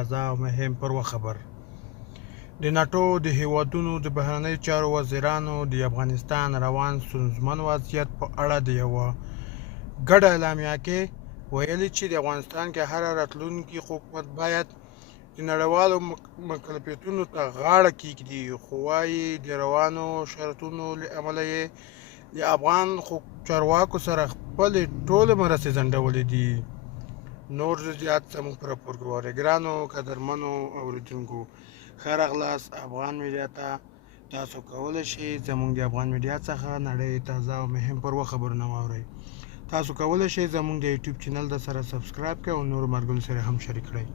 تازه او مهم پر خبر د ناټؤ د هیوادونو د بهرنیو چارو وزیرانو د افغانستان روان ستونزمن وضعیت په اړه د یوه ګډه اعلامیه کې ویلي چې د افغانستان کې هر راتلونکي حکومت باید د نړیوالو مکلفیتونو ته غاړه کېږدي، خو وايي د روانو شرایطو له امله یې د افغان چارواکو سره خپلې ټولې مرستې ځنډولې دي. نور زیات زموږ په راپور کې واورئ. ګرانو قدرمنو اورېدونکو، ښه راغلاست افغان میډیا ته. تاسو کولی شئ زموږ د افغان میډیا څخه نړۍ تازه او مهم پر خبرونه واورئ. تاسو کولی شئ زموږ د یوټیوب چینل د سره سبسکرایب کړئ او نورو ملګرو سره هم شریک کړئ.